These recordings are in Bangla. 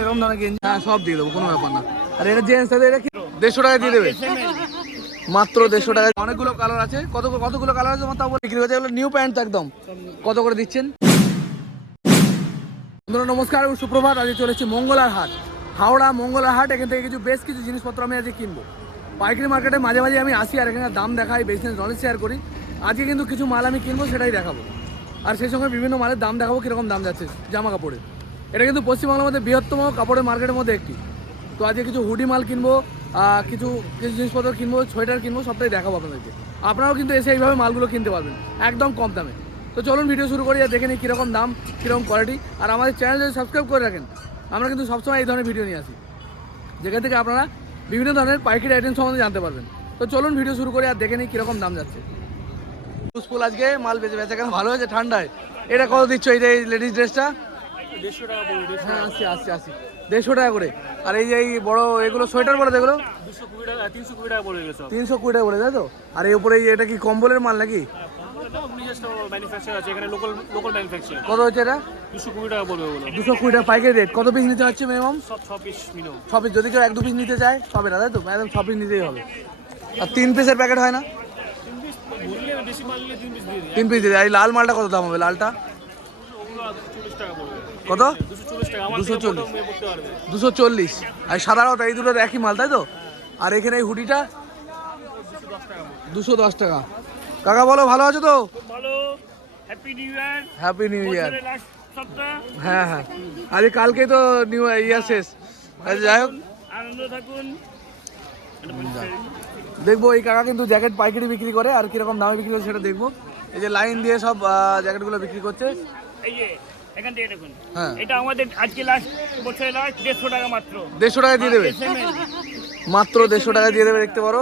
এরকম ধরনের গেঞ্জি। হ্যাঁ সব দিয়ে দেবো কোনো ব্যাপার না। আর এটা জেন্টস তাহলে এটা কি দেড়শো টাকা দিয়ে দেবে। মাত্র দেড়শো টাকা। অনেকগুলো কালার আছে। কত কতগুলো কালার আছে তাও বিক্রি হচ্ছে এগুলো নিউ প্যান্ট একদম। কত করে দিচ্ছেন? বন্ধুরা নমস্কার এবং সুপ্রভাত। আজকে চলেছি মঙ্গলার হাট। হাওড়া মঙ্গলার হাট এখান থেকে কিছু বেশ কিছু জিনিসপত্র আমি আজকে কিনবো। পাইকারি মার্কেটে মাঝে মাঝে আমি আসি আর এখানে দাম দেখাই বিজনেস নলেজ শেয়ার করি। আজকে কিন্তু কিছু মাল আমি কিনবো সেটাই দেখাবো। আর সেই সঙ্গে বিভিন্ন মালের দাম দেখাবো কীরকম দাম যাচ্ছে জামা কাপড়ে এটা কিন্তু পশ্চিমবাংলার মধ্যে বৃহত্তম কাপড়ের মার্কেটের মধ্যে একটি। তো আজকে কিছু হুডি মাল কিনবো কিছু কিছু জিনিসপত্র কিনবো, সোয়েটার কিনবো, সবটাই দেখাবো আপনাদেরকে। আপনারাও কিন্তু এসে এইভাবে মালগুলো কিনতে পারবেন, একদম কম দামে। তো চলুন ভিডিও শুরু করি আর দেখে নিই কীরকম দাম, কীরকম কোয়ালিটি আর আমাদের চ্যানেল যদি সাবস্ক্রাইব করে রাখেন, আমরা কিন্তু সবসময় এই ধরনের ভিডিও নিয়ে আসি। যেখান থেকে আপনারা বিভিন্ন ধরনের পাইকারি আইটেম সম্বন্ধে জানতে পারবেন। তো চলুন ভিডিও শুরু করি আর দেখে নিই কীরকম দাম যাচ্ছে। ফুল আজকে মাল বেঁচে বেচা কেন ভালো হয়েছে ঠান্ডায়? এটা কত দিচ্ছ এই লেডিস ড্রেসটা হ্যাঁ দেড়শো টাকা করে। আর এই যে এই বড় এগুলো সোয়েটার বলে এগুলো? টাকা তিনশো কুড়ি টাকা বলে তাই তো? আর এই উপরে এই এটা কি কম্বলের মাল নাকি? ম্যানুফ্যাকচার কত হচ্ছে এটা? দুশো কুড়ি টাকা পড়বে দুশো কুড়ি টাকা পাইকারি রেট কত পিস নিতে হচ্ছে মিনিমাম ছ পিস যদি কেউ এক দু পিস নিতে চায় হবে না তাই তো? একদম ছ পিস নিতেই হবে। আর তিন পিসের প্যাকেট হয় না? তিন পিস দিয়ে। আর লাল মালটা কত দাম হবে লালটা ওগুলো চল্লিশ টাকা পড়বে কত? দুশো চল্লিশ। টাকা আমার 240 থেকে বড় মেয়ে পড়তে পারবে দুশো চল্লিশ আর সাধারণত এই দুটোর একই মাল, তাই তো? আর এখানে এই হুডিটা দুশো দশ টাকা। কাকা, বলো, ভালো আছো তো? হ্যাপি নিউ ইয়ার হ্যাঁ হ্যাঁ। আরে কালকে তো নিউ ইয়ার শেষ। আচ্ছা যাই হোক। দেখব, এই কাকা কিন্তু জ্যাকেট পাইকারি বিক্রি করে, আর কীরকম দামে বিক্রি করে সেটা দেখব। এই যে লাইন দিয়ে সব জ্যাকেটগুলো বিক্রি করছে। এখান থেকে দেখুন। হ্যাঁ। এটা আমাদের আজকে লাস্ট বছরের লাস্ট দেড়শো টাকা মাত্র। দেড়শো টাকা দিয়ে দেবে? মাত্র দেড়শো টাকা দিয়ে দেবে দেখতে পারো।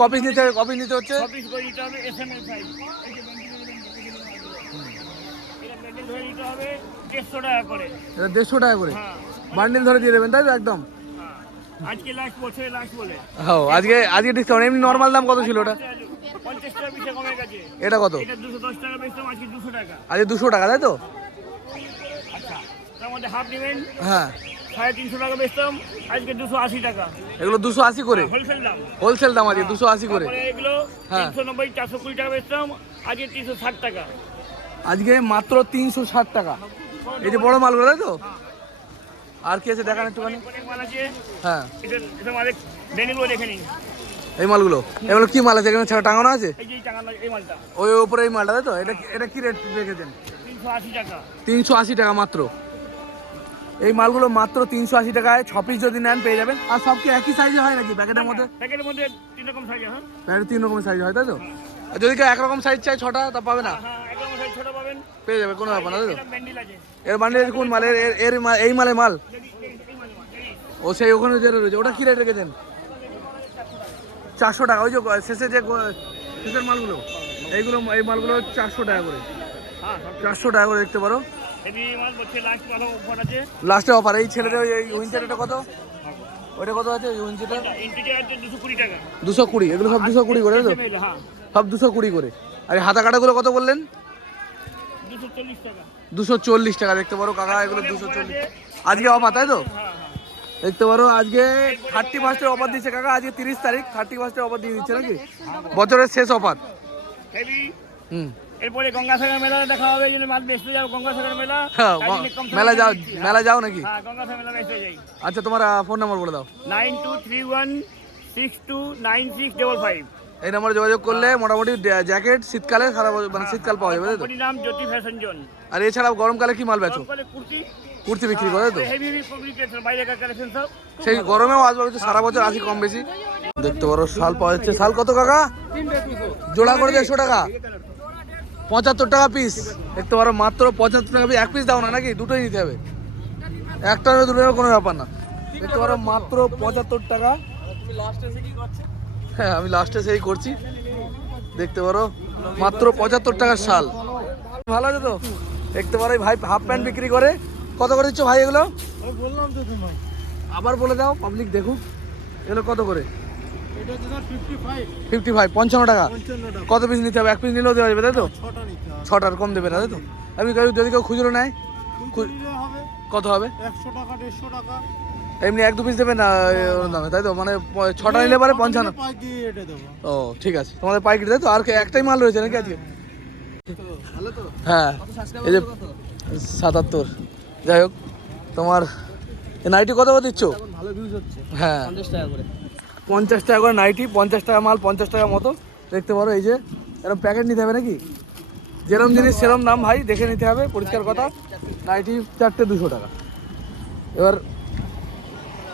কপিস নিতে হবে কপিস নিতে হচ্ছে? অফিস করে হবে ধরে দিতে হবে দেড়শো টাকা করে। এটা দেড়শো টাকা করে? হ্যাঁ। বান্ডিল ধরে দিয়ে দেবেন তাই তো? একদম। হ্যাঁ। আজকে লাস্ট বছরের লাস্ট বলে। ও আজকে আজকে ডিসকাউন্ট এমনি নর্মাল দাম কত ছিল ওটা? এটা কত? এটা দুশো দশ টাকা বেচতাম আজকে দুশো টাকা। আজকে দুশো টাকা তাই তো? মধ্যে হাফ নেবেন হ্যাঁ। সাড়ে তিনশো টাকা বেচতাম আজকে দুশো আশি টাকা। এগুলো দুশো আশি করে? হোলসেল দাম। হোলসেল দাম আজকে দুশো আশি করে। এগুলো হ্যাঁ। তিনশো নব্বই চারশো কুড়ি টাকা বেচতাম আজকে তিনশো ষাট টাকা। আজকে মাত্র তিনশো ষাট টাকা। এই যে বড় মালগুলো তাই তো? আর কি আছে? দেখান একটুখানি। হ্যাঁ। আমাদের এই মালগুলো? এগুলো কি মাল আছে? এখানে ছাড়া টাঙানো আছে? ওই উপরে এই মালটা তাই তো? এটা এটা কি রেট রেখেছেন? তিনশো আশি টাকা মাত্র। এই মালগুলো মাত্র তিনশো আশি টাকায় ছ পিস যদি নেন পেয়ে যাবেন। আর সব কি একই সাইজে হয় নাকি? প্যাকেটের মধ্যে? প্যাকেটের মধ্যে তিন রকম সাইজ হ্যাঁ। প্যাকেটে তিন রকমের সাইজ হয় তাই তো? আর যদি কেউ একরকম সাইজ চাই ছটা তা পাবে না? হ্যাঁ পাবেন। পেয়ে যাবে কোনো ব্যাপার না তাই তো? এর বান্ডিল কোন মালের? এর এর এই মালে মাল? মাল, ও সেই ওখানে যে রয়েছে। ওটা কি রেট রেখেছেন? চারশো টাকা। ওই যে শেষে যে শেষের মালগুলো এইগুলো এই মালগুলো চারশো টাকা করে। হ্যাঁ চারশো টাকা করে দেখতে পারো। মাল লাস্ট অফার এই ছেলেটা ওই এই উইঞ্চারটা কত? ওইটা কত আছে আছে দুশো কুড়ি এগুলো সব দুশো কুড়ি করে হ্যাঁ। সব দুশো কুড়ি করে। আর হাতা কাটাগুলো কত বললেন? দুশো চল্লিশ টাকা। দুশো চল্লিশ টাকা দেখতে পারো কাকা এগুলো দুশো চল্লিশ। আজকে অফার তাই তো? হ্যাঁ হ্যাঁ। দেখতে পারো আজকে থার্টি ফার্স্টের অফার দিচ্ছে কাকা আজকে তিরিশ তারিখ থার্টি ফার্স্টের অফার দিয়ে দিচ্ছে নাকি? বছরের শেষ অফার হুম। এরপরে গঙ্গাসাগর মেলা দেখা হবে এই জন্য মাল বেচতে যাব গঙ্গাসাগর মেলা। হ্যাঁ, মেলা যাও মেলা যাও নাকি? হ্যাঁ গঙ্গাসাগর মেলা বেচতে যাই। আচ্ছা তোমার ফোন নাম্বার বলে দাও। Nine two three one six two nine six double five. এই নাম্বারে যোগাযোগ করলে মোটামুটি জ্যাকেট শীতকালে সারা বছর মানে শীতকাল পাওয়া যাবে তাই নাম জ্যোতি ফ্যাশন জোন আর এছাড়াও গরমকালে কি মাল বেচো? কুর্তি। কুর্তি বিক্রি করে তো? সেই গরমেও আসবে হচ্ছে সারা বছর আসি কম বেশি। দেখতে পারো শাল পাওয়া যাচ্ছে। শাল কত কাকা? জোড়া করে দেড়শো টাকা। পঁচাত্তর টাকা পিস দেখতে পারো মাত্র পঁচাত্তর টাকা পিস এক পিস দাও না, নাকি? দুটোই নিতে হবে। একটা দুটো নেবে কোনো ব্যাপার না। দেখতে পারো মাত্র পঁচাত্তর টাকা। হ্যাঁ আমি লাস্টে সেই করছি। দেখতে পারো মাত্র পঁচাত্তর টাকার শাল। ভালো আছে তো? দেখতে পারো ভাই হাফ প্যান্ট বিক্রি করে। কত করে দিচ্ছ ভাই এগুলো? বললাম আবার বলে দাও পাবলিক দেখুক। এগুলো কত করে? ফিফটি ফাইভ পঞ্চান্ন টাকা। কত পিস নিতে হবে? এক পিস নিলেও দেওয়া যাবে তাই তো? ছটা ছটার কম দেবে না তাই তো? আমি যদি কেউ খুচরো নেয় কত হবে? একশো টাকা দেড়শো টাকা। এমনি এক দু পিস দেবে না ওরকম দামে তাই তো? মানে ছটা নিলে পারে পঞ্চান্ন। ও ঠিক আছে। তোমাদের পাইকারি তাই তো? আর একটাই মাল রয়েছে নাকি আজকে? হ্যাঁ। এই যে সাতাত্তর। যাই হোক তোমার নাইটি কত দিচ্ছ? হ্যাঁ। পঞ্চাশ টাকা করে। পঞ্চাশ টাকা করে নাইটি পঞ্চাশ টাকা মাল পঞ্চাশ টাকা মতো। দেখতে পারো এই যে এরকম প্যাকেট নিতে হবে নাকি? যেরকম জিনিস সেরকম দাম ভাই দেখে নিতে হবে পরিষ্কার কথা। নাইটি চারটে দুশো টাকা। এবার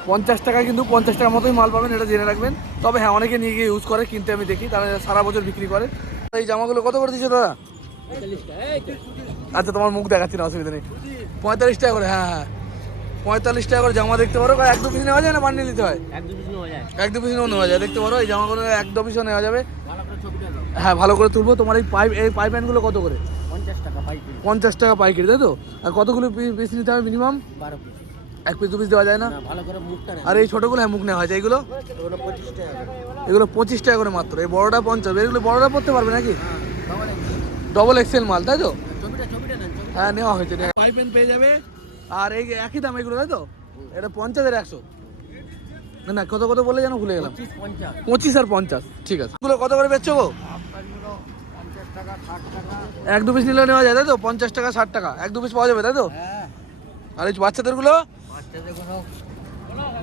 পঞ্চাশ টাকা কিন্তু পঞ্চাশ টাকার মতোই মাল পাবেন এটা জেনে রাখবেন। তবে হ্যাঁ অনেকে নিয়ে গিয়ে ইউজ করে কিনতে আমি দেখি তারা সারা বছর বিক্রি করে। এই জামাগুলো কত করে দিচ্ছ দাদা? আচ্ছা তোমার মুখ দেখাচ্ছি না অসুবিধা নেই। পঁয়তাল্লিশ টাকা করে হ্যাঁ হ্যাঁ। পঁয়তাল্লিশ টাকা করে জামা দেখতে পারো। এক দু পিস নেওয়া যায় না বান্ডিল নিতে হয়? এক দু পিস নেওয়া যায়। দেখতে পারো এই জামাগুলো এক দু পিসও নেওয়া যাবে। হ্যাঁ ভালো করে তুলবো। তোমার এই পাইপ এই পাইপগুলো কত করে? পঞ্চাশ টাকা পাইকারি। তাই তো? আর কতগুলো পিস নিতে হবে মিনিমাম বারো পিস। এক পিস দু পিস দেওয়া যায় না? আর এই ছোটোগুলো হ্যাঁ মুখ নেওয়া হয় যায়। এগুলো? পঁচিশ টাকা করে। এগুলো পঁচিশ টাকা করে মাত্র। এই বড়টা পঞ্চাশ। এগুলো বড়টা পড়তে পারবে নাকি? হ্যাঁ ডবল এক্সেল মাল তাই তো? হ্যাঁ নেওয়া হয়েছে পাইপ পেয়ে যাবে। আর এই একই দাম এগুলো তাই তো? এটা পঞ্চাশের একশো। না না কত কত বলে যেন ভুলে গেলাম? পঁচিশ আর পঞ্চাশ ঠিক আছে। এগুলো কত করে বেচছো গো? টাকা এক দু পিস নিলে নেওয়া যায় তাই তো? পঞ্চাশ টাকা ষাট টাকা। এক দু পিস পাওয়া যাবে তাই তো? হ্যাঁ। আর এই বাচ্চাদেরগুলো?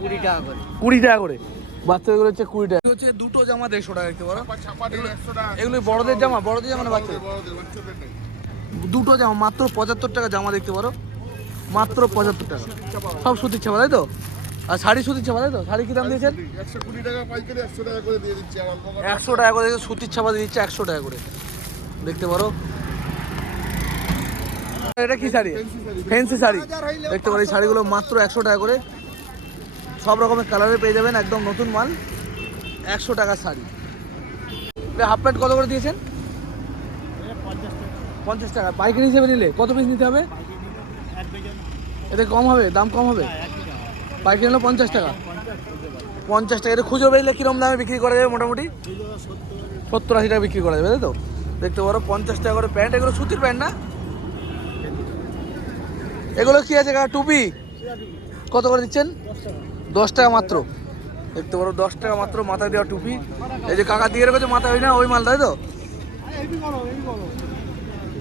কুড়ি টাকা করে। কুড়ি টাকা করে। হচ্ছে কুড়ি টাকা। হচ্ছে দুটো জামা দেড়শো টাকা দেখতে পারো। এগুলো বড়দের জামা বড়দের জামা না বাচ্চাদের? দুটো জামা মাত্র পঁচাত্তর টাকা জামা দেখতে পারো। মাত্র পঁচাত্তর টাকা। সব সুতির ছাপা তাই তো? আর শাড়ি সুতির ছাপা তাই তো? শাড়ি কি দাম দিয়েছেন? একশো কুড়ি টাকা পাইকারি একশো টাকা করে দিয়ে দিচ্ছি আর অল্প করে একশো টাকা করে সুতির ছাপা দিয়ে দিচ্ছে একশো টাকা করে। দেখতে পারো। এটা কি শাড়ি? ফ্যান্সি শাড়ি দেখতে পারো এই শাড়িগুলো মাত্র একশো টাকা করে। সব রকমের কালারে পেয়ে যাবেন একদম নতুন মাল। একশো টাকা শাড়ি। হাফ প্যান্ট কত করে দিয়েছেন? পঞ্চাশ টাকা। পাইকারি হিসেবে নিলে কত পিস নিতে হবে? এতে কম হবে? দাম কম হবে? পাইকারি নিলে পঞ্চাশ টাকা। পঞ্চাশ টাকা। এটা খুচরো বেরলে কীরকম দামে বিক্রি করা যাবে মোটামুটি? সত্তর আশি টাকা বিক্রি করা যাবে, তাই তো? দেখতে পারো, পঞ্চাশ টাকা করে প্যান্ট। এগুলো সুতির প্যান্ট না? এগুলো কি আছে টুপি? কত করে দিচ্ছেন? দশ টাকা মাত্র। দেখতে পারো, দশ টাকা মাত্র মাথায় দেওয়া টুপি। এই যে কাকা দিয়ে রেখেছে মাথায় ওই না? ওই মাল তাই তো?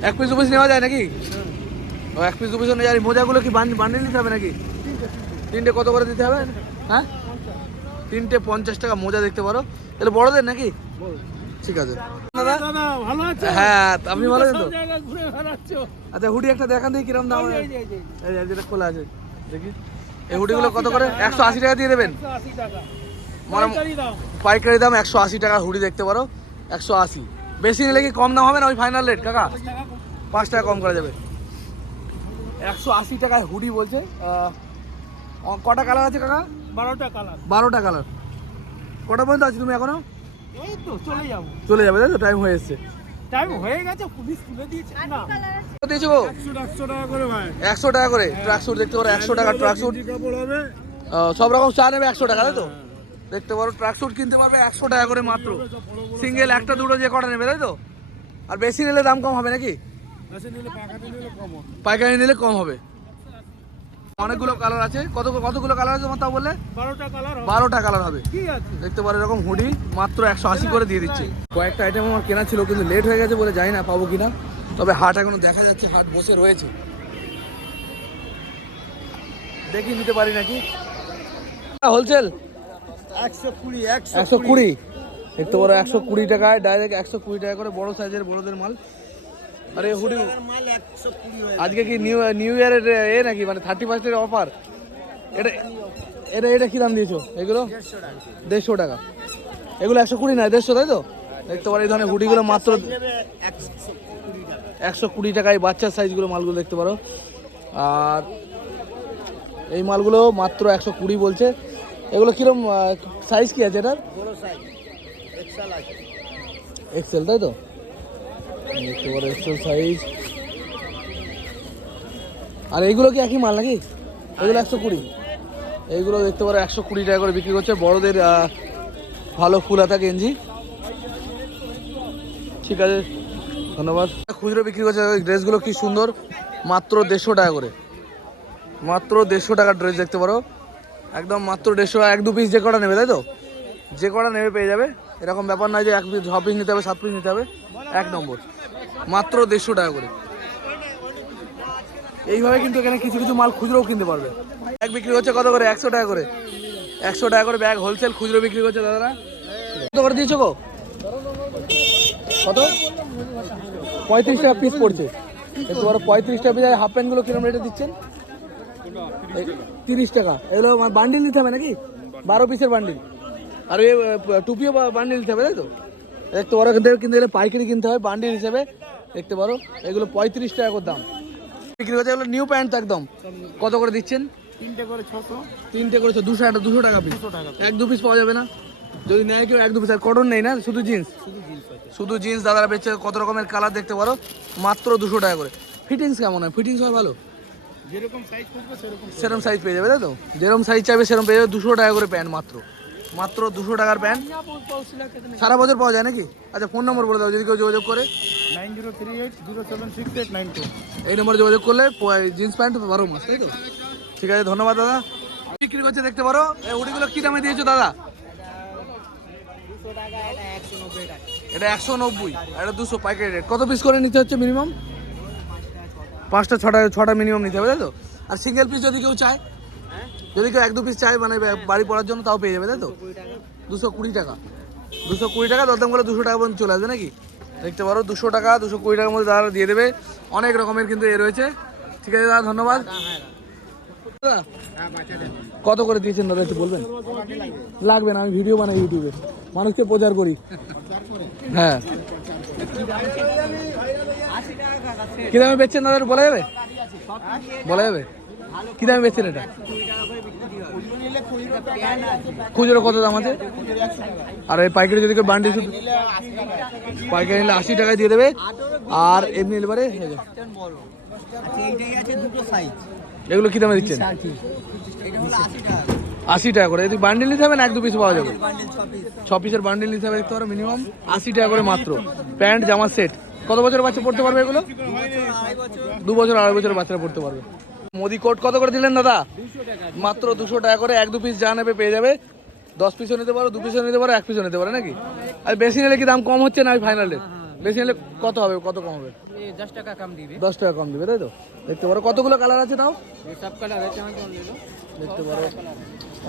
এক পিস দু পিস নেওয়া যায় নাকি? এক পিস দু পিস যায় মোজাগুলো কি বান্ডিল নিতে হবে নাকি? তিনটে কত করে দিতে হবে? হ্যাঁ? তিনটে পঞ্চাশ টাকা মোজা দেখতে পারো। তাহলে বড়দের নাকি? ঠিক আছে। হ্যাঁ আপনি ভালো আছেন তো? আচ্ছা হুডি একটা দেখান কিরম দাম যেটা খোলা আছে দেখি। এই হুডিগুলো কত করে? একশো আশি টাকা দিয়ে দেবেন। মানে দাম। পাইকারি দাম একশো আশি টাকার হুডি দেখতে পারো। একশো আশি। বেশি নিলে কি কম দাম হবে না ওই ফাইনাল রেট কাকা? পাঁচ টাকা কম করা যাবে। একশো আশি টাকায় হুডি বলছে। কটা কালার আছে কাকা? বারোটা কালার বারোটা কালার কটা পর্যন্ত আছে তুমি এখনও? এই তো চলে যাব। চলে যাবে তাই তো? টাইম হয়ে এসছে। টাইম হয়ে গেছে পুলিশ তুলে দিয়েছে। না। দিয়েছ গো একশো একশো টাকা করে ভাই। টাকা করে। ট্রাক স্যুট দেখতে পারো একশো টাকা ট্রাক স্যুট সব রকম চা নেবে একশো টাকা তাই তো? দেখতে পারো ট্রাক স্যুট কিনতে পারবে একশো টাকা করে মাত্র। সিঙ্গেল একটা দুটো যে কটা নেবে তাই তো? আর বেশি নিলে দাম কম হবে নাকি? পাইকারি নিলে কম হবে। অনেকগুলো কালার আছে। কত কতগুলো কালার আছে তোমার তাও বললে? বারোটা কালার হবে। দেখতে পারো এরকম হুডি মাত্র একশো আশি করে দিয়ে দিচ্ছে। কয়েকটা আইটেম আমার কেনা ছিল কিন্তু লেট হয়ে গেছে বলে জানি না পাবো কিনা? তবে হাট এখনও দেখা যাচ্ছে হাট বসে রয়েছে। দেখি নিতে পারি নাকি? হোলসেল একশো কুড়ি একশো একশো কুড়ি। দেখতে পারো একশো কুড়ি টাকায় ডাইরেক্ট একশো কুড়ি টাকা করে বড় সাইজের বড়দের মাল। আরে হুডি আজকে কি নিউ নিউ ইয়ারের এ নাকি? মানে থার্টি ফার্স্টের অফার এটা এটা এটা কি দাম দিয়েছ? এগুলো? দেড়শো টাকা। এগুলো একশো কুড়ি না দেড়শো তাই তো? দেখতে পারো এই ধরনের হুডিগুলো মাত্র একশো কুড়ি টাকায় বাচ্চার সাইজগুলো মালগুলো দেখতে পারো। আর এই মালগুলো মাত্র একশো কুড়ি বলছে। এগুলো কিরম সাইজ কি আছে এটার? এক্সেল তাই তো? দেখতে পারো এক্সেল আর এইগুলো কি একই মাল নাকি? এগুলো একশো কুড়ি। এইগুলো দেখতে পারো, একশো কুড়ি টাকা করে বিক্রি করছে। বড়দের ভালো ফুল হাতা গেঞ্জি। ঠিক আছে, ধন্যবাদ। খুচরো বিক্রি করছে ড্রেসগুলো কি সুন্দর? মাত্র দেড়শো টাকা করে। মাত্র দেড়শো টাকার ড্রেস দেখতে পারো। একদম মাত্র দেড়শো, এক দু পিস যে কটা নেবে, তাই তো? যে কটা নেবে পেয়ে যাবে। এরকম ব্যাপার নয় যে এক পিস ছ পিস নিতে হবে, সাত পিস নিতে হবে। এক নম্বর। মাত্র দেড়শো টাকা করে। এইভাবে কিন্তু এখানে কিছু কিছু মাল খুচরোও কিনতে পারবে। ব্যাগ বিক্রি হচ্ছে কত করে? একশো টাকা করে। একশো টাকা করে ব্যাগ হোলসেল খুচরো বিক্রি করছে দাদারা। কত করে দিয়েছ গো? কত? পঁয়ত্রিশ টাকা পিস পড়ছে। একটু বড় পঁয়ত্রিশ টাকা পিস হাফ প্যান্টগুলো কিরম রেটে দিচ্ছেন? তিরিশ টাকা। এগুলো বান্ডিল নিতে হবে নাকি? বারো পিসের বান্ডিল আর এই টুপিও বান্ডিল নিতে হবে তাই তো? দেখতে পারো কিন্তু এগুলো পাইকারি কিনতে হবে বান্ডিল হিসেবে। দেখতে পারো এগুলো পঁয়ত্রিশ টাকা করে দাম। বিক্রি হচ্ছে এগুলো নিউ প্যান্ট তো একদম। কত করে দিচ্ছেন? তিনটে করে ছশো। তিনটে করেছ দুশো টাকা দুশো টাকা পিস এক দু পিস পাওয়া যাবে না। যদি নেয় কেউ এক দু পিস আর কটন নেই না শুধু জিন্স শুধু জিন্স দাদারা বেচছে কত রকমের কালার দেখতে পারো? মাত্র দুশো টাকা করে। ফিটিংস কেমন হয়? ফিটিংস হয় ভালো? যেরকম সাইজ সেরকম সাইজ পেয়ে যাবে তাই তো? যেরকম সাইজ চাইবে সেরকম পেয়ে যাবে দুশো টাকা করে প্যান্ট মাত্র। মাত্র দুশো টাকার প্যান্ট? সারা বছর পাওয়া যায় নাকি? আচ্ছা ফোন নম্বর বলে দাও যদি কেউ যোগাযোগ করে। Nine zero three eight zero seven six eight nine two. এই নম্বরে যোগাযোগ করলে জিন্স প্যান্ট বারো মাস তাই তো? ঠিক আছে ধন্যবাদ দাদা। বিক্রি করছে দেখতে পারো। এই হুডিগুলো কি দামে দিয়েছ দাদা? এটা একশো নব্বই এটা দুশো পাইকারি রেট কত পিস করে নিতে হচ্ছে মিনিমাম পাঁচটা ছটা ছটা মিনিমাম নিতে হবে তাই তো? আর সিঙ্গেল পিস যদি কেউ চায় যদি কেউ এক দু পিস চায় মানে বাড়ি পড়ার জন্য তাও পেয়ে যাবে তাই তো? দুশো কুড়ি টাকা। দুশো কুড়ি টাকা। দরদাম করে দুশো টাকা পর্যন্ত চলে আসবে নাকি? দেখতে পারো দুশো টাকা দুশো কুড়ি টাকার মধ্যে দাদা দিয়ে দেবে। অনেক রকমের কিন্তু এ রয়েছে। ঠিক আছে দাদা ধন্যবাদ। কত করে দিয়েছেন দাদা একটু বলবেন? লাগবে না আমি ভিডিও বানাই ইউটিউবে। মানুষকে প্রচার করি। হ্যাঁ। কি দামে বেচছেন দাদা একটু বলা যাবে? বলা যাবে? কি দামে বেচছেন এটা? খুচরো কত দাম আছে? আর এই পাইকারি যদি কেউ বান্ডিল শুধু পাইকারি নিলে আশি টাকায় দিয়ে দেবে। আর এমনি নিলে পারে দুটো সাইজ এগুলো কি দামে দিচ্ছেন? আশি টাকা। করে। যদি বান্ডিল নিতে হবে না এক দু পিস পাওয়া যাবে। ছ ছ পিসের বান্ডিল নিতে হবে দেখতে পারো মিনিমাম আশি টাকা করে মাত্র। প্যান্ট জামা সেট কত বছর বাচ্চা পড়তে পারবে এগুলো? দু বছর আড়াই বছর বাচ্চারা পড়তে পারবে। মোদি কোট কত করে দিলেন দাদা? মাত্র দুশো টাকা করে এক দু পিস যা নেবে পেয়ে যাবে। দশ পিসও নিতে পারো দু পিসও নিতে পারো এক পিসও নিতে পারো নাকি? আর বেশি নিলে কি দাম কম হচ্ছে না ফাইনালে বেশি নিলে কত হবে কত কম হবে? দশ টাকা কম দিবে। দশ টাকা কম দিবে তাই তো? দেখতে পারো কতগুলো কালার আছে তাও? সব কালার আছে দেখতে পারো।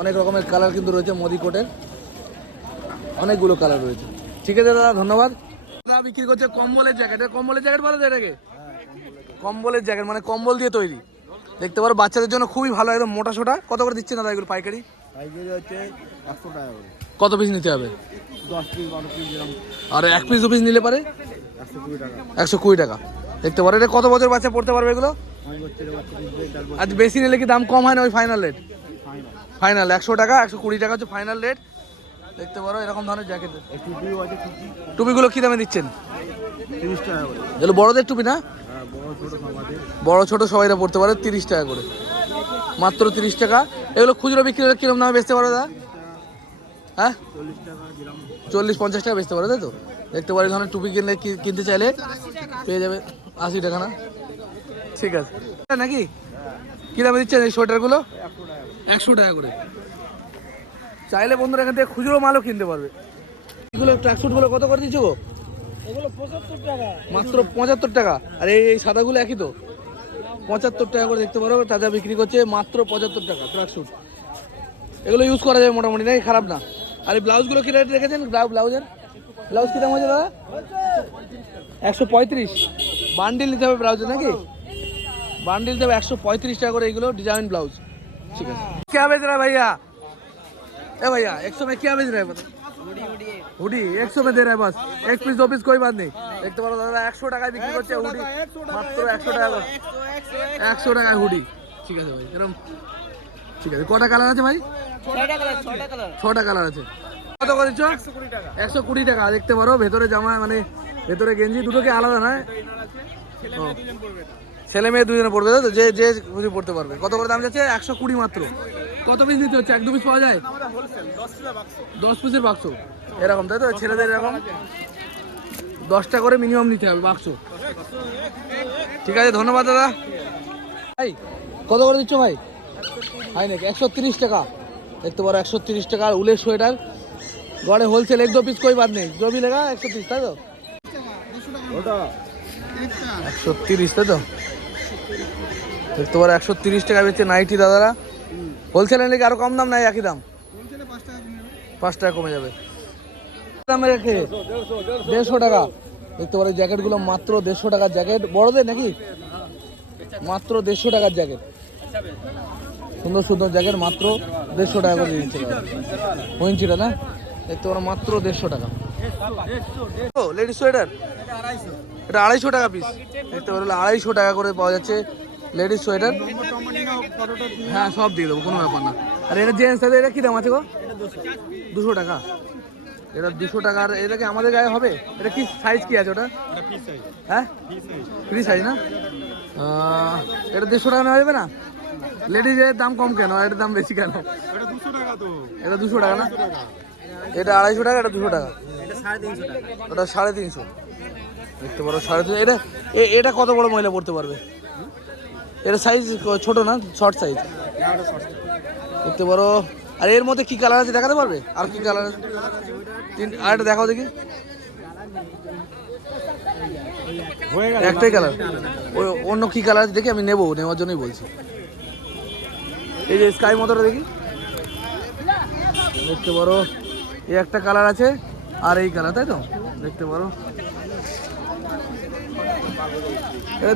অনেক রকমের কালার কিন্তু রয়েছে মোদি কোটের। অনেকগুলো কালার রয়েছে। ঠিক আছে দাদা ধন্যবাদ। দাদা বিক্রি করছে কম্বলের জ্যাকেট কম্বলের জ্যাকেট বলা যায় এটাকে? কম্বলের জ্যাকেট মানে কম্বল দিয়ে তৈরি। দেখতে পারো বাচ্চাদের জন্য খুবই ভালো একদম মোটা সোটা। কত করে দিচ্ছে দাদা এগুলো পাইকারি? সাইজের হচ্ছে একশো টাকা করে। কত পিস নিতে হবে? দশ পিস বারো পিস আর এক পিস দু পিস নিলে পারে? একশো কুড়ি টাকা। একশো কুড়ি টাকা। দেখতে পারো এটা কত বছর বাচ্চা পড়তে পারবে এগুলো? আজ বেশি নিলে কি দাম কম হয় না ওই ফাইনাল রেট ফাইনাল একশো টাকা একশো কুড়ি টাকা হচ্ছে ফাইনাল রেট দেখতে পারো এরকম ধরনের জ্যাকেট টুপিগুলো কি দামে দিচ্ছেন? তিরিশ টাকা বড়দের টুপি না? বড় ছোটো সবাইরা পড়তে পারে, তিরিশ টাকা করে। মাত্র তিরিশ টাকা। এগুলো খুচরো বিক্রি হলে কিরম দামে বেচতে পারো দাদা? হ্যাঁ? চল্লিশ পঞ্চাশ টাকা বেচতে পারো, তাই তো? দেখতে পারো ধরনের টুপি কিনলে কিনতে চাইলে পেয়ে যাবে আশি টাকা না? ঠিক আছে। নাকি? কি দামে দিচ্ছেন এই সোয়েটারগুলো? একশো টাকা করে। চাইলে বন্ধুরা এখান থেকে খুচরো মালও কিনতে পারবে। এগুলো ট্রাকসুটগুলো কত করে দিচ্ছ গো? মাত্র পঁচাত্তর টাকা আর এই এই সাদাগুলো একই তো পঁচাত্তর টাকা করে দেখতে পারো তাজা বিক্রি করছে মাত্র পঁচাত্তর টাকা ট্রাকস্যুট এগুলো ইউজ করা যাবে মোটামুটি নাকি খারাপ না আর এই ব্লাউজগুলো কি রেট রেখেছেন ব্লাউ- ব্লাউজের ব্লাউজ কী দাম হচ্ছে দাদা একশো পঁয়ত্রিশ বান্ডিল নিতে হবে ব্লাউজের নাকি বান্ডিল দেবে একশো পঁয়ত্রিশ টাকা করে এইগুলো ডিজাইন ব্লাউজ ঠিক আছে क्या बेच रहा है भैया ए भैया एक सौ में क्या बेच रहा है बता হুডি একশো মে রা বাস এক পিস দু পিস কোই বাদ নেই? দেখতে পারো দাদা একশো টাকায় বিক্রি করছে হুডি মাত্র একশো টাকা একশো টাকায় হুডি ঠিক আছে ভাই এরকম ঠিক আছে কটা কালার আছে ভাই? ছটা কালার আছে। কত করেছ? একশো কুড়ি টাকা। দেখতে পারো ভেতরে জামা মানে ভেতরে গেঞ্জি দুটো কি আলাদা নয় ও। ছেলে মেয়ে দুজনে পড়বে তো? যে যে খুশি পড়তে পারবে। কত করে দাম যাচ্ছে? একশো কুড়ি মাত্র। কত পিস নিতে হচ্ছে? এক দু পিস পাওয়া যায়? দশ পিসের বাক্স। এরকম তাই তো? ছেলেদের এরকম। দশটা করে মিনিমাম নিতে হবে বাক্স। ঠিক আছে ধন্যবাদ দাদা। ভাই কত করে দিচ্ছ ভাই? হাই নাকি? একশো তিরিশ টাকা। দেখতে পারো একশো তিরিশ টাকা। আর উলের সোয়েটার। গড়ে হোলসেল এক দু পিস কই বাদ নেই। জবি লেখা একশো তিরিশ তাই তো? একশো তিরিশ তাই তো? দেখতে পারো একশো তিরিশ টাকা বেচছে নাইটি দাদারা। হোলসেলে নাকি আরও কম দাম? নাই, একই দাম। পাঁচ টাকা কমে যাবে। দামে রেখে দেড়শো টাকা। দেখতে পারো জ্যাকেটগুলো মাত্র দেড়শো টাকার জ্যাকেট। বড়দের নাকি? মাত্র দেড়শো টাকার জ্যাকেট। সুন্দর সুন্দর জ্যাকেট মাত্র দেড়শো টাকা করে দিচ্ছে পঞ্চিটা না? দেখতে পারো মাত্র দেড়শো টাকা। লেডিস সোয়েটার এটা আড়াইশো টাকা পিস দেখতে পারো, আড়াইশো টাকা করে পাওয়া যাচ্ছে। লেডিস সোয়েটার হ্যাঁ সব দিয়ে দেবো, কোনো ব্যাপার না। আর এটা জেন্টস তাহলে এটা কী দাম আছে গো? দুশো টাকা। এটা দুশো টাকা, আর এটা কি আমাদের গায়ে হবে? এটা কি সাইজ কি আছে ওটা? হ্যাঁ? ফ্রি সাইজ না? এটা দেড়শো টাকা নেওয়া যাবে না? লেডিজের দাম কম কেন? এটার দাম বেশি কেন? এটা দুশো টাকা না? এটা আড়াইশো টাকা, এটা দুশো টাকা। ওটা সাড়ে তিনশো। দেখতে পারো, সাড়ে তিনশো। এটা এটা কত বড় মহিলা পড়তে পারবে? এটা সাইজ ছোট না শর্ট সাইজ দেখতে পারো। আর এর মধ্যে কি কালার আছে দেখাতে পারবে? আর কি কালার আছে? তিন আর একটা দেখাও দেখি। একটাই কালার ওই অন্য কি কালার আছে দেখি আমি নেব নেওয়ার জন্যই বলছি। এই যে স্কাই মতোটা দেখি। দেখতে পারো। এই একটা কালার আছে আর এই কালার তাই তো? দেখতে পারো।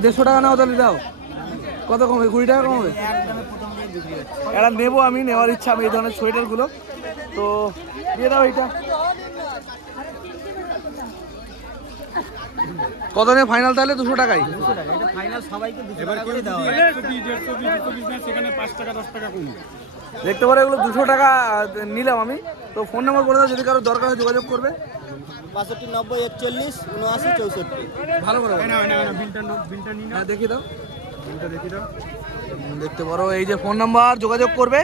দেড়শো টাকা নাও তাহলে দাও। কত কমবে? কুড়ি টাকা কমবে? এটা নেব আমি নেওয়ার ইচ্ছা আমি এই ধরনের সোয়েটারগুলো। তো দিয়ে দাও এইটা। কত নেই ফাইনাল তাহলে? দুশো টাকাই দেখতে পারো এগুলো দুশো টাকা নিলাম আমি। তো ফোন নাম্বার বলে দাও যদি কারও দরকার হয় যোগাযোগ করবে। বাষট্টি নব্বই একচল্লিশ উনআশি চৌষট্টি। ভালো করে হ্যাঁ দেখি দাও। দেখতে পারো এই যে ফোন নাম্বার যোগাযোগ করবে।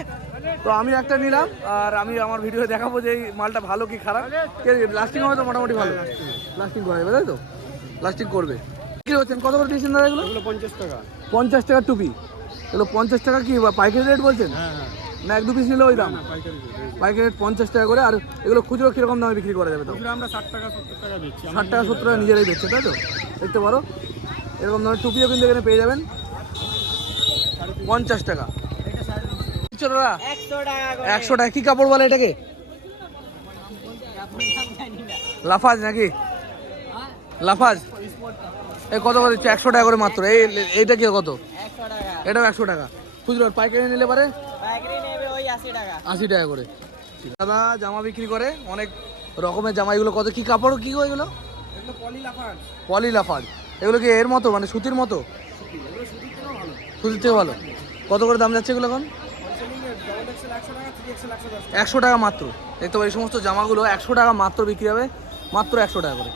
তো আমি একটা নিলাম আর আমি আমার ভিডিও দেখাবো যে এই মালটা ভালো কি খারাপ। লাস্টিং হবে তো মোটামুটি ভালো। লাস্টিং করা যাবে তাই তো? লাস্টিং করবে। কি হচ্ছেন কত করে দিয়েছেন দাদা এগুলো? পঞ্চাশ টাকা। পঞ্চাশ টাকার টুপি এগুলো পঞ্চাশ টাকা কি বা পাইকারি রেট বলছেন? হ্যাঁ হ্যাঁ। না এক দু পিস নিলে ওই দাম। পাইকারি রেট। পঞ্চাশ টাকা করে আর এগুলো খুচরো কীরকম দামে বিক্রি করা যাবে তো আমরা ষাট টাকা সত্তর টাকা দিচ্ছি ষাট টাকা সত্তর টাকা নিজেরাই বেচছে তাই তো? দেখতে পারো। এরকম ধরনের টুপিও কিন্তু এখানে পেয়ে যাবেন। পঞ্চাশ টাকা। একশো টাকা কি কাপড় বলে এটাকে? লাফাজ নাকি? লাফাজ? এই কত করে দিচ্ছে? একশো টাকা করে মাত্র। এই এইটা কি কত? এটাও একশো টাকা। খুচরো পাইকারি নিলে পারে? পাইকারি ওই আশি টাকা। আশি টাকা করে। দাদা জামা বিক্রি করে। অনেক রকমের জামা। এগুলো কত? কি কাপড়? কি এগুলো? পলি লাফাজ এগুলো কি এর মতো? মানে সুতির মতো? সুতির। থেকে ভালো। কত করে দাম যাচ্ছে এগুলো এখন? একশো টাকা মাত্র। দেখতে পারি এই সমস্ত জামাগুলো একশো টাকা মাত্র বিক্রি হবে। মাত্র একশো টাকা করে।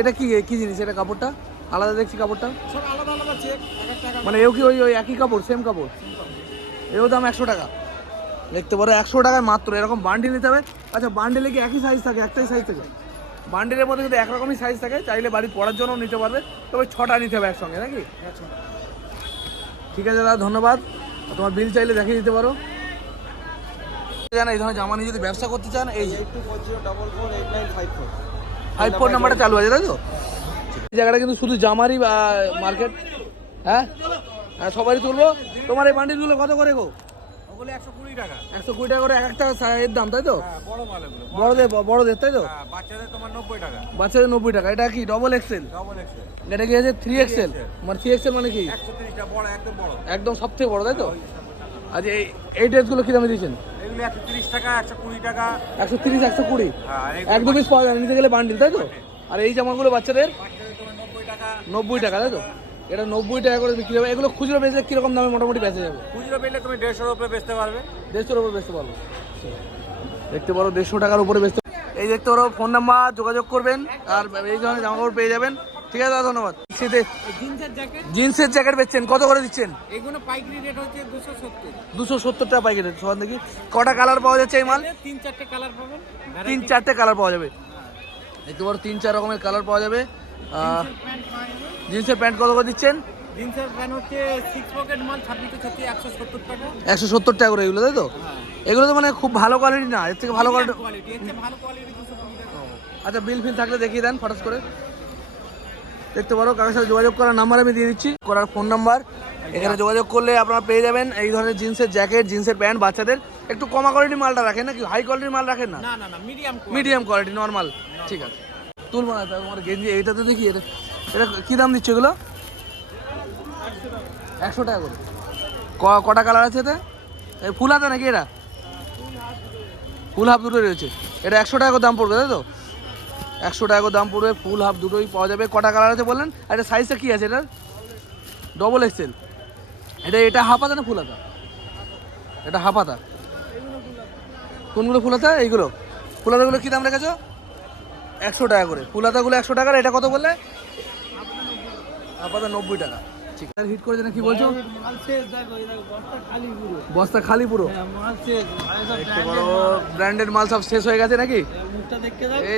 এটা কি কি জিনিস? এটা কাপড়টা? আলাদা দেখছি কাপড়টা? মানে এও কি ওই ওই একই কাপড় সেম কাপড়? এও দাম একশো টাকা। দেখতে পারো একশো টাকায় মাত্র। এরকম বান্ডিল নিতে হবে। আচ্ছা বান্ডিলে কি একই সাইজ থাকে একটাই সাইজ থাকে? বান্ডিলের মধ্যে কিন্তু একরকমই সাইজ থাকে চাইলে বাড়ি পড়ার জন্য নিতে পারবে। তবে ছটা নিতে হবে একসঙ্গে নাকি? ঠিক আছে দাদা ধন্যবাদ। তোমার বিল চাইলে দেখিয়ে দিতে পারো। জানা, এই ধরনের জামা নিয়ে যদি ব্যবসা করতে চান, এই ফাইভ ফোর নাম্বারটা চালু আছে, তাই তো? এই জায়গাটা কিন্তু শুধু জামারই মার্কেট হ্যাঁ? হ্যাঁ সবারই তুলবো। তোমার এই বান্ডিলগুলো কত করে গো? কুড়ি টাকা। একশো কুড়ি টাকা করে এক একটা দাম তাই তো? হ্যাঁ বড় মাল এগুলো। বড়দের বড়দের তাই তো? হ্যাঁ বাচ্চাদের তোমার নব্বই টাকা। বাচ্চাদের নব্বই টাকা এটা কি ডবল এক্সেল ডবল এক্সেল এটা কি আছে থ্রি এক্সেল মানে এক্সেল মানে কি? বড় একদম বড়। একদম বড় তাই তো? আচ্ছা এই এই ড্রেসগুলো কি দামে এগুলো তিরিশ টাকা একশো কুড়ি টাকা। কুড়ি? হ্যাঁ পিস পাওয়া যায় নিতে গেলে বান্ডিল তাই তো? আর এই জামাগুলো বাচ্চাদের? বাচ্চাদের তোমার নব্বই টাকা। নব্বই টাকা তাই তো? এটা নব্বই টাকা করে বিক্রি হবে। এগুলো খুচরো বেচলে কীরকম দামে মোটামুটি বেঁচে যাবে? খুচরো পেলে তুমি দেড়শোর উপরে বেচতে পারবে। দেড়শোর উপর বেচতে পারব। দেখতে পারো দেড়শো টাকার উপরে বেচতে এই দেখতে পারো ফোন নাম্বার যোগাযোগ করবেন আর এই ধরনের জামা কাপড় পেয়ে যাবেন। ঠিক আছে দাদা ধন্যবাদ। জিন্সের জ্যাকেট। জিন্সের জ্যাকেট বেচছেন কত করে দিচ্ছেন? এগুলো পাইকারি রেট হচ্ছে দুশো সত্তর। দুশো সত্তর টাকা পাইকারি সবাই দেখি। কটা কালার পাওয়া যাচ্ছে এই মাল? তিন চারটে কালার পাবেন। তিন চারটে কালার পাওয়া যাবে। দেখতে পারো তিন চার রকমের কালার পাওয়া যাবে। জিন্সের প্যান্ট কত করে দিচ্ছেন? জিন্সের প্যান্ট হচ্ছে সিক্স পকেট মাল ছত্রিশ একশো সত্তর টাকা। একশো সত্তর টাকা করে এগুলো তাই তো? এগুলো তো মানে খুব ভালো কোয়ালিটি না এর থেকে ভালো কোয়ালিটি ভালো আচ্ছা বিল ফিল থাকলে দেখিয়ে দেন ফটাস করে। দেখতে পারো কারোর সাথে যোগাযোগ করার নাম্বার আমি দিয়ে দিচ্ছি করার ফোন নাম্বার এখানে যোগাযোগ করলে আপনারা পেয়ে যাবেন এই ধরনের জিন্সের জ্যাকেট জিন্সের প্যান্ট বাচ্চাদের। একটু কমা কোয়ালিটির মালটা রাখেন নাকি হাই কোয়ালিটির মাল রাখেন না? মিডিয়াম কোয়ালিটি নর্মাল ঠিক আছে। তুলবো না তোমার গেঞ্জি এইটা তো দেখি, এটা এটা কী দাম দিচ্ছে এগুলো? একশো টাকা করে। ক- কটা কালার আছে এতে? এই ফুল হাতে নাকি এটা? ফুল হাফ দুটোই রয়েছে। এটা একশো টাকা দাম পড়বে, তাই তো? একশো টাকা দাম পড়বে, ফুল হাফ দুটোই পাওয়া যাবে। কটা কালার আছে বললেন? আর এটা সাইজটা কী আছে এটার? ডবল এক্সেল এটা এটা হাফ হাতা না ফুল হাতা? এটা হাফ হাতা। কোনগুলো ফুল হাতা? এইগুলো। ফুল হাতাগুলো কী দাম রেখেছো? একশো টাকা করে। ফুল হাতাগুলো একশো টাকার, এটা কত বললে? আপাতত নব্বই টাকা। হিট কি বলছো? খালি পুরো। মাল সব শেষ হয়ে গেছে নাকি?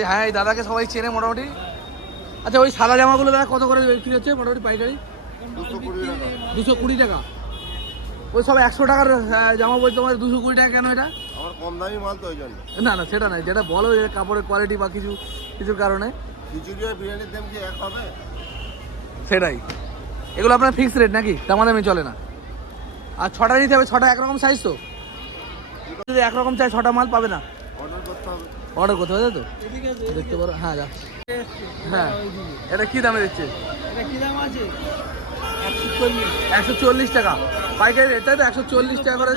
হ্যাঁ এই দাদাকে সবাই চেনে মোটামুটি। আচ্ছা ওই সাদা জামাগুলো দাদা কত করে বিক্রি হচ্ছে? মোটামুটি টাকা দুশো কুড়ি টাকা। ওই সব একশো টাকার জামা বলতে তোমার দুশো কুড়ি টাকা কেন এটা? আমার কম দামি মাল তো ওই জন্য। না না সেটা নয় যেটা বলো যে কাপড়ের কোয়ালিটি বা কিছু কিছুর কারণে। খিচুড়ি আর বিরিয়ানির দাম কি এক হবে? সেটাই। এগুলো আপনার ফিক্স রেট নাকি? দামাদামি চলে না। আর ছটা নিতে হবে ছটা একরকম সাইজ তো। যদি একরকম চাই ছটা মাল পাবে না। অর্ডার করতে হবে। অর্ডার করতে হবে তো? দেখতে পারো হ্যাঁ যা। হ্যাঁ। এটা কি দামে দিচ্ছে? এটা কি দাম আছে? একশো চল্লিশ। টাকা। পাইকারি রেট তাই তো? একশো চল্লিশ টাকা করে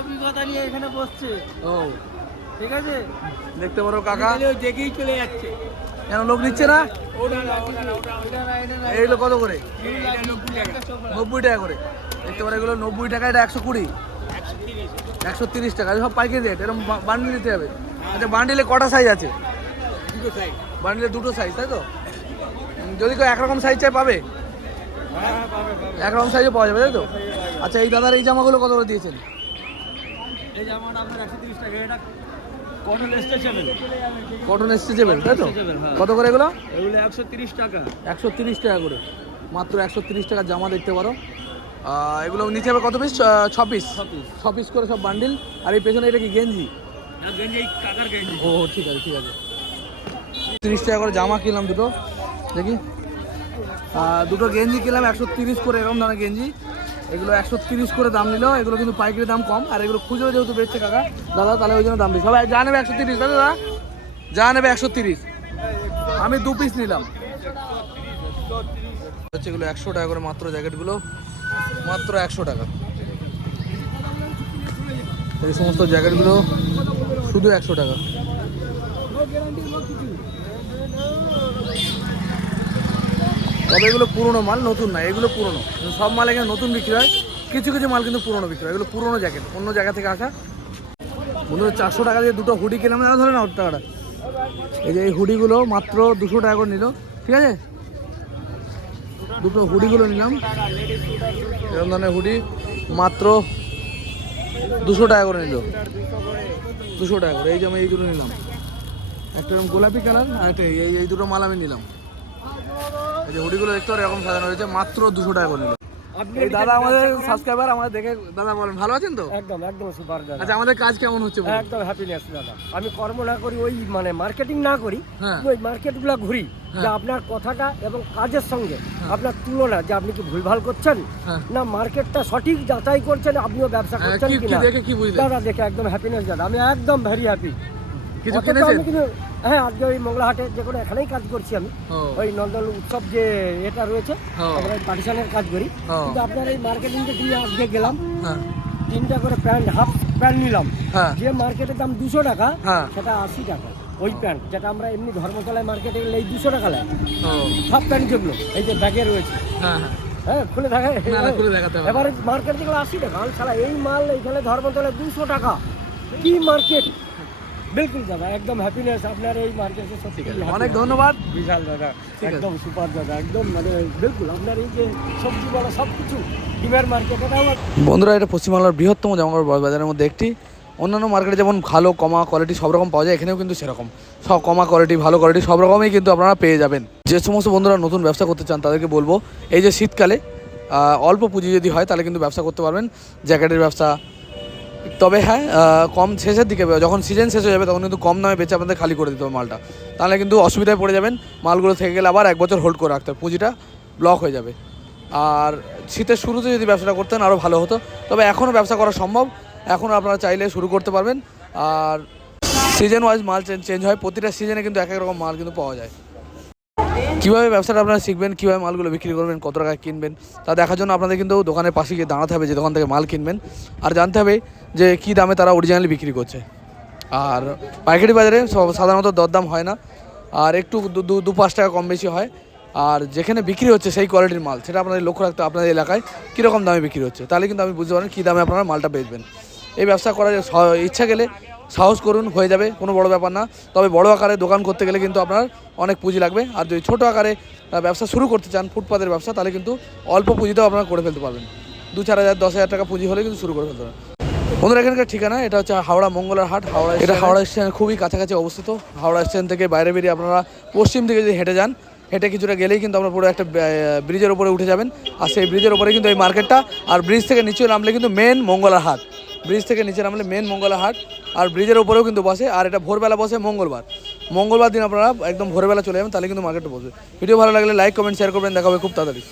অভিজ্ঞতা নিয়ে এখানে বসছে। ও। ঠিক আছে? দেখতে পারো কাকা। দেখেই চলে যাচ্ছে। কেন লোক নিচ্ছে না? এইগুলো কত করে? নব্বই টাকা। করে। দেখতে পারো এগুলো নব্বই টাকা এটা একশো কুড়ি। একশো তিরিশ টাকা। সব পাইকারি রেট এরকম বান্ডিল দিতে হবে। আচ্ছা বান্ডিলে কটা সাইজ আছে? বান্ডিলে দুটো সাইজ তাই তো? যদি কেউ একরকম সাইজ চাই পাবে? একরকম সাইজে পাওয়া যাবে তাই তো? আচ্ছা এই দাদার এই জামাগুলো কত করে দিয়েছেন? এই জামাটা আপনার একশো তিরিশ টাকা এটা কটন স্টেশনের কটন স্ট্রেচেবেল তাই তো? হ্যাঁ। কত করে এগুলো? এগুলো একশো তিরিশ টাকা। একশো তিরিশ টাকা করে। মাত্র একশো তিরিশ টাকার জামা দেখতে পারো। এগুলো নিচে হবে কত পিস ছ পিস ছ পিস করে সব বান্ডিল আর এই পেছনে এটা কি গেঞ্জি? ও ঠিক আছে ঠিক আছে। তিরিশ টাকা করে জামা কিনলাম দুটো। দেখি। দুটো গেঞ্জি কিনলাম, একশো তিরিশ করে, এরকম ধরনের গেঞ্জি। এগুলো একশো তিরিশ করে দাম নিল, এগুলো কিন্তু পাইকারি দাম কম, আর এগুলো খুচরো যেহেতু বেচছে কাকা, দাদা, তাহলে ওই জন্য দাম বেশি। সবাই যা নেবে একশো তিরিশ দাদা? যা নেবে একশো তিরিশ। আমি দু পিস নিলাম। হচ্ছে এগুলো একশো টাকা করে মাত্র জ্যাকেটগুলো, মাত্র একশো টাকা। এই সমস্ত জ্যাকেটগুলো শুধু একশো টাকা। তবে এগুলো পুরনো মাল, নতুন না, এগুলো পুরনো। সব মাল এখানে নতুন বিক্রি হয়। কিছু কিছু মাল কিন্তু পুরনো বিক্রি হয়। এগুলো পুরনো জ্যাকেট অন্য জায়গা থেকে আসা। বন্ধুরা চারশো টাকা দিয়ে দুটো হুডি কিনলাম। না, ধরে না ওর টাকাটা। এই যে এই হুডিগুলো মাত্র দুশো টাকা করে নিল। ঠিক আছে? দুটো হুডিগুলো নিলাম। এরকম ধরনের হুডি মাত্র দুশো টাকা করে নিল। দুশো টাকা করে। এই যে আমি এই দুটো নিলাম। একটা এরকম গোলাপি কালার আর একটা এই দুটো মাল আমি নিলাম। এই যে হুডিগুলো দেখতে এরকম সাজানো মাত্র দুশো টাকা করে এই দাদা আমাদের সাবস্ক্রাইবার আমাদের দেখে দাদা বলেন ভালো আছেন তো? একদম একদম সুপার দাদা। আচ্ছা আমাদের কাজ কেমন হচ্ছে একদম হ্যাপিনেস দাদা। আমি কর্ম না করি ওই মানে মার্কেটিং না করি হ্যাঁ। ওই মার্কেটগুলো ঘুরি যে আপনার কথাটা এবং কাজের সঙ্গে আপনার তুলনা যে আপনি কি ভুলভাল করছেন হ্যাঁ। না মার্কেটটা সঠিক যাচাই করছেন আপনিও ব্যবসা হ্যাঁ, করছেন কিনা? দেখে কি বুঝলেন? দাদা দেখে একদম হ্যাপিনেস দাদা। আমি একদম ভেরি হ্যাপি কিছু কিনেছেন? হ্যাঁ আজকে ওই মংলাহাটে যে কোনো এখানেই কাজ করছি আমি। ওই নন্দন উৎসব যে এটা রয়েছে। আমরা ওই পার্টিশনের কাজ করি। কিন্তু আপনার এই মার্কেটিংটা দিয়ে আজকে গেলাম হ্যাঁ। তিনটা করে প্যান্ট হাফ প্যান্ট নিলাম। হ্যাঁ। যে মার্কেটের দাম দুশো টাকা হ্যাঁ। সেটা আশি টাকা ওই প্যান্ট যেটা আমরা এমনি ধর্মতলায় মার্কেটে গেলে এই দুশো টাকা ও, হাফ প্যান্ট যেগুলো এই যে ব্যাগে রয়েছে। হ্যাঁ হ্যাঁ। খুলে দেখা দেখাতে এবারে মার্কেট যেগুলো আশি টাকা। আমি এই মাল এইখানে ধর্মতলায় দুশো টাকা। কি মার্কেট? বিলকুল দাদা একদম হ্যাপিনেস আপনার এই মার্কেটে সত্যি। অনেক ধন্যবাদ বিশাল দাদা। একদম সুপার দাদা একদম মানে বিলকুল আপনার এই যে সবজি বলা সব কিছু ডিমের মার্কেট বন্ধুরা এটা পশ্চিমবাংলার বৃহত্তম জামাকাপড় বাজারের মধ্যে একটি। অন্যান্য মার্কেটে যেমন ভালো কমা কোয়ালিটি সব রকম পাওয়া যায় এখানেও কিন্তু সেরকম। সব কমা কোয়ালিটি ভালো কোয়ালিটি সব রকমই কিন্তু আপনারা পেয়ে যাবেন। যে সমস্ত বন্ধুরা নতুন ব্যবসা করতে চান তাদেরকে বলব এই যে শীতকালে অল্প পুঁজি যদি হয় তাহলে কিন্তু ব্যবসা করতে পারবেন। জ্যাকেটের ব্যবসা তবে হ্যাঁ কম শেষের দিকে, যখন সিজন শেষ হয়ে যাবে, তখন কিন্তু কম দামে বেচে আপনাদের খালি করে দিতে হবে মালটা। তাহলে কিন্তু অসুবিধায় পড়ে যাবেন, মালগুলো থেকে গেলে আবার এক বছর হোল্ড করে রাখতে হবে। পুঁজিটা ব্লক হয়ে যাবে। আর শীতের শুরুতে যদি ব্যবসাটা করতেন আরও ভালো হতো। তবে এখনও ব্যবসা করা সম্ভব। এখনও আপনারা চাইলে শুরু করতে পারবেন। আর সিজন ওয়াইজ মাল চেঞ্জ হয়। প্রতিটা সিজনে কিন্তু এক এক রকম মাল কিন্তু পাওয়া যায়। কীভাবে ব্যবসাটা আপনারা শিখবেন, কীভাবে মালগুলো বিক্রি করবেন, কত টাকায় কিনবেন, তা দেখার জন্য আপনাদের কিন্তু দোকানের পাশে গিয়ে দাঁড়াতে হবে, যে দোকান থেকে মাল কিনবেন। আর জানতে হবে যে কী দামে তারা অরিজিনালি বিক্রি করছে। আর পাইকারি বাজারে সাধারণত দরদাম হয় না। আর একটু দু- পাঁচ টাকা কম বেশি হয়। আর যেখানে বিক্রি হচ্ছে সেই কোয়ালিটির মাল, সেটা আপনাদের লক্ষ্য রাখতে আপনাদের এলাকায় কীরকম দামে বিক্রি হচ্ছে, তাহলে কিন্তু আমি বুঝতে পারেন কী দামে আপনারা মালটা বেচবেন। এই ব্যবসা করার ইচ্ছা গেলে সাহস করুন, হয়ে যাবে, কোনো বড় ব্যাপার না। তবে বড় আকারে দোকান করতে গেলে কিন্তু আপনার অনেক পুঁজি লাগবে। আর যদি ছোটো আকারে ব্যবসা শুরু করতে চান, ফুটপাতের ব্যবসা, তাহলে কিন্তু অল্প পুঁজিতেও আপনারা করে ফেলতে পারবেন। দু চার হাজার, দশ হাজার টাকা পুঁজি হলে কিন্তু শুরু করে ফেলতে পারবেন। বন্ধুরা এখানকার ঠিকানা এটা হচ্ছে হাওড়া মঙ্গলার হাট। হাওড়া এটা হাওড়া স্টেশনের খুবই কাছাকাছি অবস্থিত। হাওড়া স্টেশন থেকে বাইরে বেরিয়ে আপনারা পশ্চিম দিকে যদি হেঁটে যান হেঁটে কিছুটা গেলেই কিন্তু আপনারা পুরো একটা ব্রিজের উপরে উঠে যাবেন। আর সেই ব্রিজের উপরে কিন্তু এই মার্কেটটা আর ব্রিজ থেকে নিচে নামলে কিন্তু মেন মঙ্গলার হাট। ব্রিজ থেকে নিচে নামলে মেন মঙ্গলার হাট আর ব্রিজের উপরেও কিন্তু বসে আর এটা ভোরবেলা বসে মঙ্গলবার। মঙ্গলবার দিন আপনারা একদম ভোরবেলা চলে যাবেন তাহলে কিন্তু মার্কেটটা বসবে। ভিডিও ভালো লাগলে লাইক কমেন্ট শেয়ার করবেন দেখা হবে খুব তাড়াতাড়ি।